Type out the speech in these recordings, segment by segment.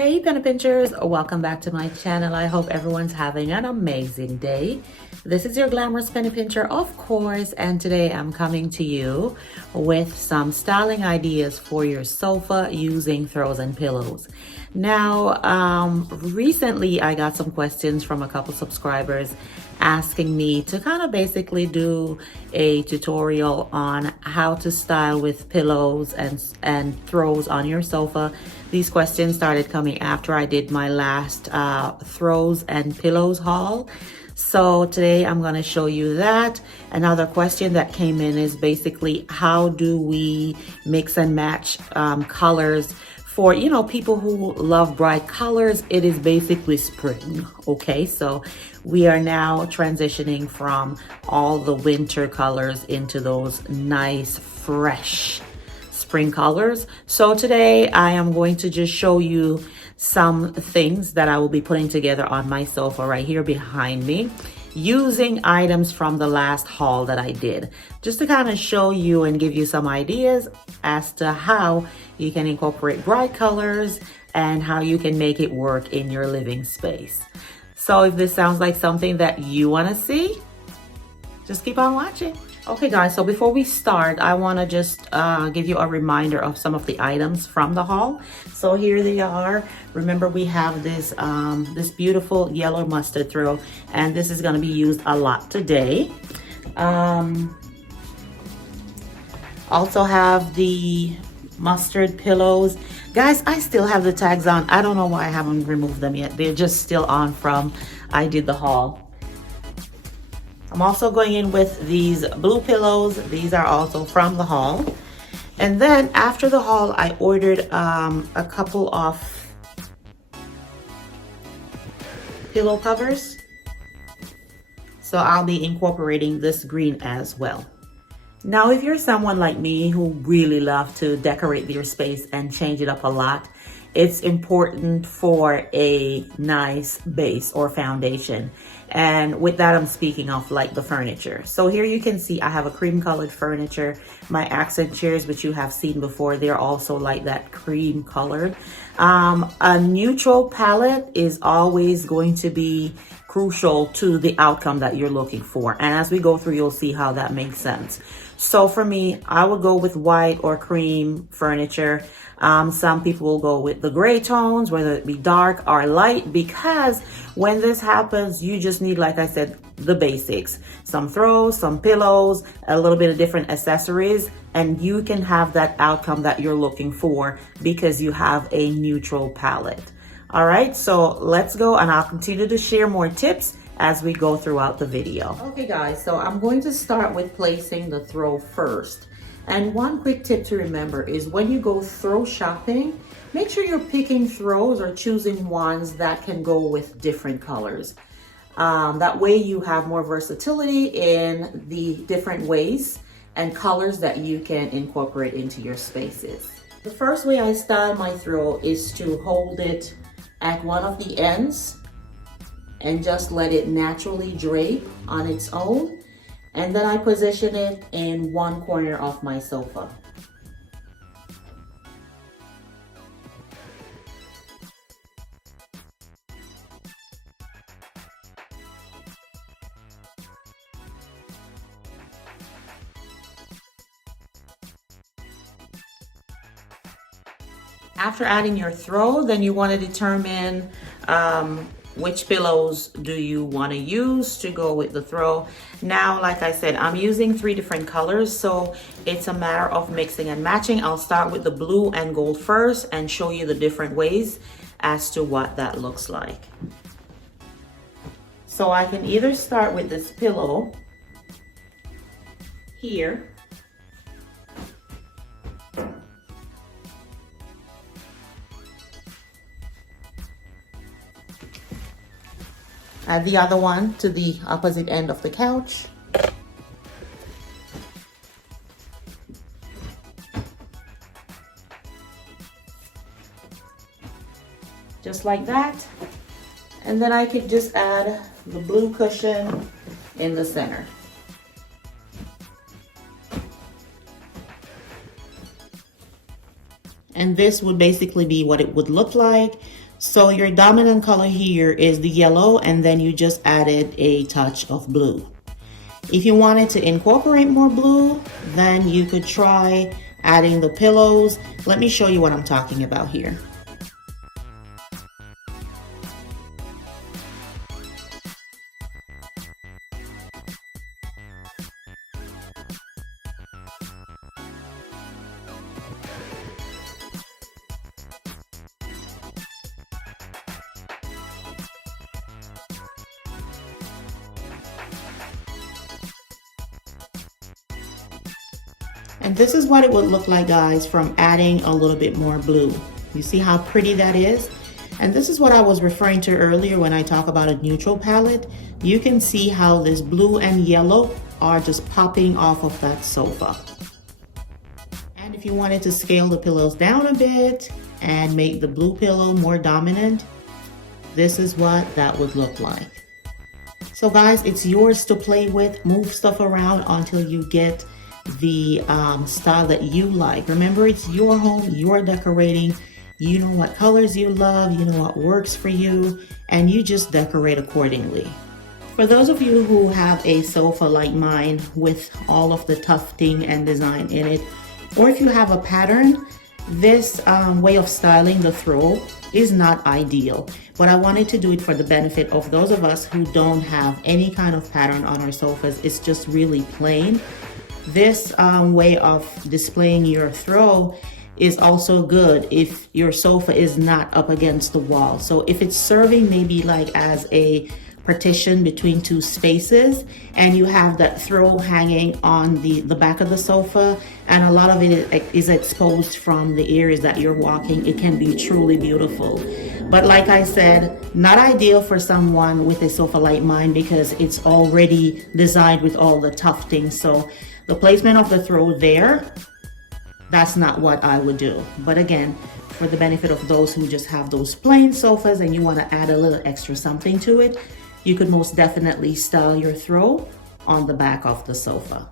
Hey penny pinchers, welcome back to my channel. I hope everyone's having an amazing day. This is your Glamorous Penny Pincher, of course, and today I'm coming to you with some styling ideas for your sofa using throws and pillows. Now, recently I got some questions from a couple subscribers asking me to kind of basically do a tutorial on how to style with pillows and throws on your sofa. These questions started coming after I did my last throws and pillows haul. So today I'm going to show you that. Another question that came in is basically how do we mix and match colors for, you know, people who love bright colors. It is basically spring. Okay, so we are now transitioning from all the winter colors into those nice fresh spring colors. So today I am going to just show you some things that I will be putting together on my sofa right here behind me, using items from the last haul that I did, just to kind of show you and give you some ideas as to how you can incorporate bright colors and how you can make it work in your living space. So if this sounds like something that you want to see, just keep on watching. Okay guys, so before we start, I want to just give you a reminder of some of the items from the haul. So here they are. Remember, we have this this beautiful yellow mustard throw, and this is going to be used a lot today. Also have the mustard pillows. Guys, I still have the tags on. I don't know why I haven't removed them yet. They're just still on from I did the haul. I'm also going in with these blue pillows. These are also from the haul. And then after the haul, I ordered a couple of pillow covers. So I'll be incorporating this green as well. Now, if you're someone like me who really love to decorate your space and change it up a lot, it's important for a nice base or foundation. And with that, I'm speaking of like the furniture. So here you can see I have a cream colored furniture. My accent chairs, which you have seen before, they're also like that cream colored. A neutral palette is always going to be crucial to the outcome that you're looking for. And as we go through, you'll see how that makes sense. So for me, I would go with white or cream furniture. Some people will go with the gray tones, whether it be dark or light, because when this happens, you just need, like I said, the basics. Some throws, some pillows, a little bit of different accessories, and you can have that outcome that you're looking for because you have a neutral palette. All right, so let's go, and I'll continue to share more tips as we go throughout the video. Okay guys, so I'm going to start with placing the throw first. And one quick tip to remember is when you go throw shopping, make sure you're picking throws or choosing ones that can go with different colors. That way you have more versatility in the different ways and colors that you can incorporate into your spaces. The first way I style my throw is to hold it at one of the ends and just let it naturally drape on its own. And then I position it in one corner of my sofa. After adding your throw, then you want to determine which pillows do you want to use to go with the throw. Now, like I said, I'm using 3 different colors, so it's a matter of mixing and matching. I'll start with the blue and gold first and show you the different ways as to what that looks like. So I can either start with this pillow here. Add the other one to the opposite end of the couch. Just like that. And then I could just add the blue cushion in the center. And this would basically be what it would look like So your dominant color here is the yellow, and then you just added a touch of blue. If you wanted to incorporate more blue, then you could try adding the pillows. Let me show you what I'm talking about here. And this is what it would look like, guys, from adding a little bit more blue. You see how pretty that is? And this is what I was referring to earlier when I talk about a neutral palette. You can see how this blue and yellow are just popping off of that sofa. And if you wanted to scale the pillows down a bit and make the blue pillow more dominant, this is what that would look like. So guys, it's yours to play with. Move stuff around until you get the style that you like. Remember, it's your home, you're decorating. You know what colors you love, you know what works for you, and you just decorate accordingly. For those of you who have a sofa like mine with all of the tufting and design in it, or if you have a pattern, this way of styling the throw is not ideal. But I wanted to do it for the benefit of those of us who don't have any kind of pattern on our sofas. It's just really plain. This way of displaying your throw is also good if your sofa is not up against the wall. So if it's serving maybe like as a partition between two spaces, and you have that throw hanging on the back of the sofa, and a lot of it is exposed from the areas that you're walking, it can be truly beautiful. But like I said, not ideal for someone with a sofa like mine because it's already designed with all the tufting. So the placement of the throw there, that's not what I would do. But again, for the benefit of those who just have those plain sofas and you want to add a little extra something to it, you could most definitely style your throw on the back of the sofa.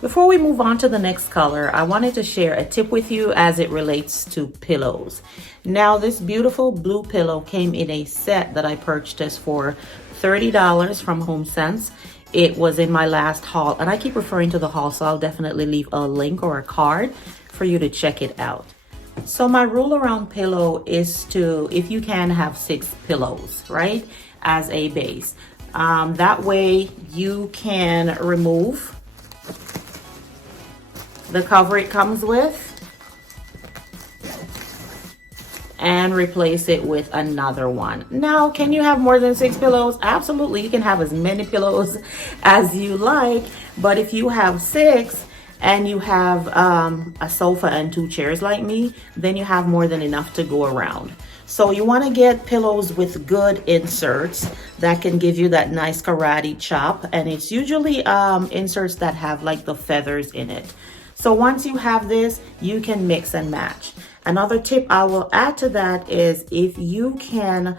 Before we move on to the next color, I wanted to share a tip with you as it relates to pillows. Now, this beautiful blue pillow came in a set that I purchased for $30 from HomeSense. It was in my last haul, and I keep referring to the haul, so I'll definitely leave a link or a card for you to check it out. So my rule around pillow is to, if you can, have 6 pillows, right, as a base. That way you can remove the cover it comes with and replace it with another one. Now, can you have more than 6 pillows? Absolutely, you can have as many pillows as you like, but if you have 6 and you have a sofa and 2 chairs like me, then you have more than enough to go around. So you want to get pillows with good inserts that can give you that nice karate chop, and it's usually inserts that have like the feathers in it. So once you have this, you can mix and match. Another tip I will add to that is if you can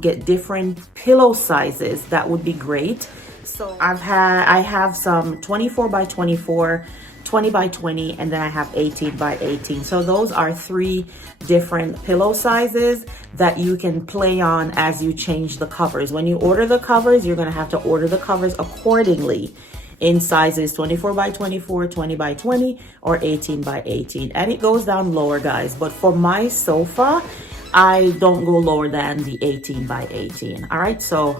get different pillow sizes, that would be great. So I have some 24 by 24, 20 by 20, and then I have 18 by 18. So those are 3 different pillow sizes that you can play on as you change the covers. When you order the covers, you're gonna have to order the covers accordingly in sizes 24 by 24, 20 by 20, or 18 by 18. And it goes down lower, guys. But for my sofa, I don't go lower than the 18 by 18. All right, so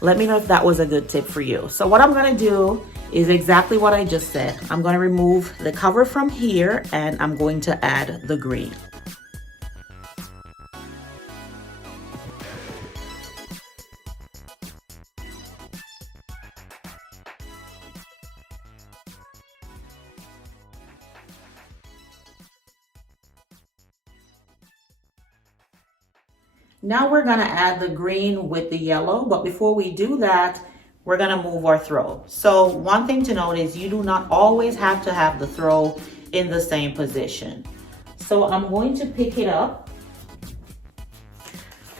let me know if that was a good tip for you. So what I'm gonna do is exactly what I just said. I'm gonna remove the cover from here and I'm going to add the green. Now we're gonna add the green with the yellow, but before we do that, we're gonna move our throw. So one thing to note is you do not always have to have the throw in the same position. So I'm going to pick it up,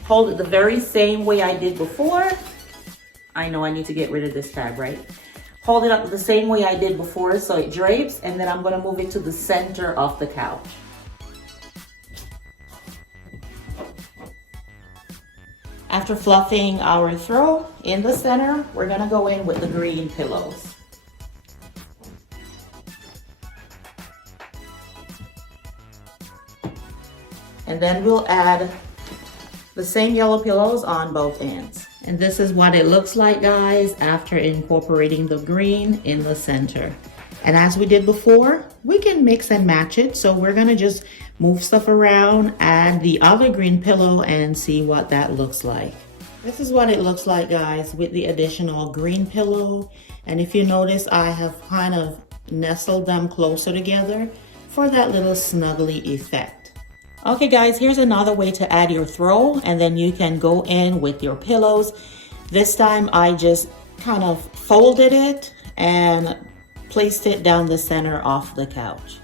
hold it the very same way I did before. I know I need to get rid of this tab, right? Hold it up the same way I did before so it drapes, and then I'm gonna move it to the center of the couch. After fluffing our throw in the center, we're gonna go in with the green pillows. And then we'll add the same yellow pillows on both ends. And this is what it looks like, guys, after incorporating the green in the center. And as we did before, we can mix and match it. So we're gonna just move stuff around, add the other green pillow, and see what that looks like. This is what it looks like, guys, with the additional green pillow. And if you notice, I have kind of nestled them closer together for that little snuggly effect. Okay, guys, here's another way to add your throw, and then you can go in with your pillows. This time I just kind of folded it and placed it down the center of the couch.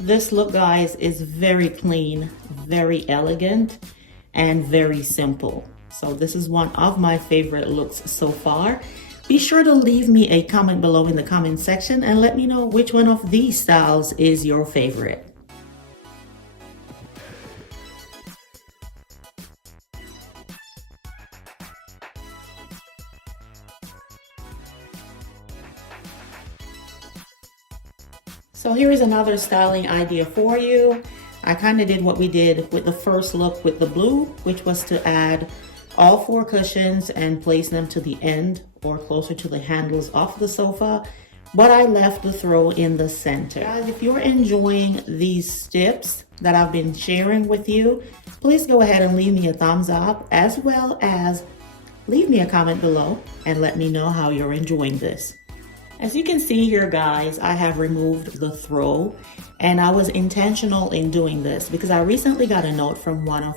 This look, guys, is very clean, very elegant, and very simple. So this is one of my favorite looks so far. Be sure to leave me a comment below in the comment section and let me know which one of these styles is your favorite. So here is another styling idea for you. I kind of did what we did with the first look with the blue, which was to add all 4 cushions and place them to the end or closer to the handles of the sofa, but I left the throw in the center. Guys, if you're enjoying these tips that I've been sharing with you, please go ahead and leave me a thumbs up, as well as leave me a comment below and let me know how you're enjoying this. As you can see here, guys, I have removed the throw, and I was intentional in doing this because I recently got a note from one of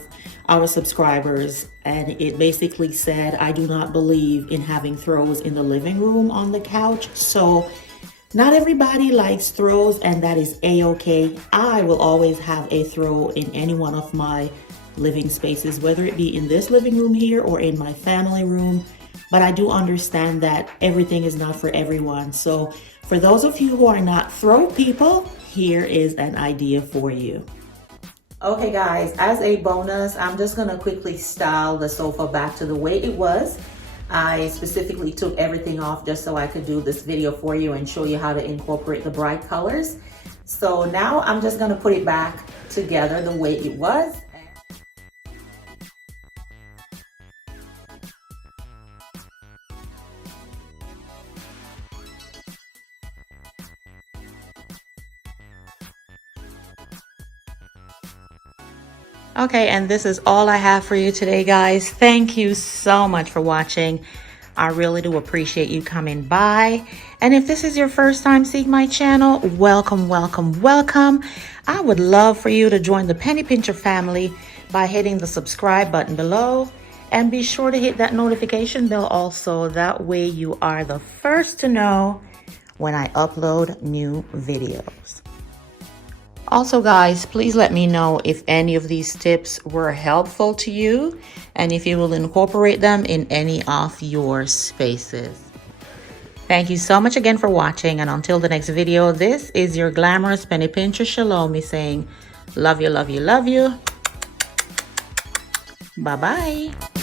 our subscribers, and it basically said, I do not believe in having throws in the living room on the couch. So not everybody likes throws, and that is a-okay. I will always have a throw in any one of my living spaces, whether it be in this living room here or in my family room. But I do understand that everything is not for everyone. So for those of you who are not throw people, here is an idea for you. Okay, guys, as a bonus, I'm just gonna quickly style the sofa back to the way it was. I specifically took everything off just so I could do this video for you and show you how to incorporate the bright colors. So now I'm just gonna put it back together the way it was. Okay, and this is all I have for you today, guys. Thank you so much for watching. I really do appreciate you coming by. And if this is your first time seeing my channel, welcome, welcome, welcome. I would love for you to join the Penny Pincher family by hitting the subscribe button below. And be sure to hit that notification bell also. That way you are the first to know when I upload new videos. Also, guys, please let me know if any of these tips were helpful to you and if you will incorporate them in any of your spaces. Thank you so much again for watching, and until the next video, this is your Glamorous Penny Pincher Chelomie saying love you, love you, love you. Bye-bye.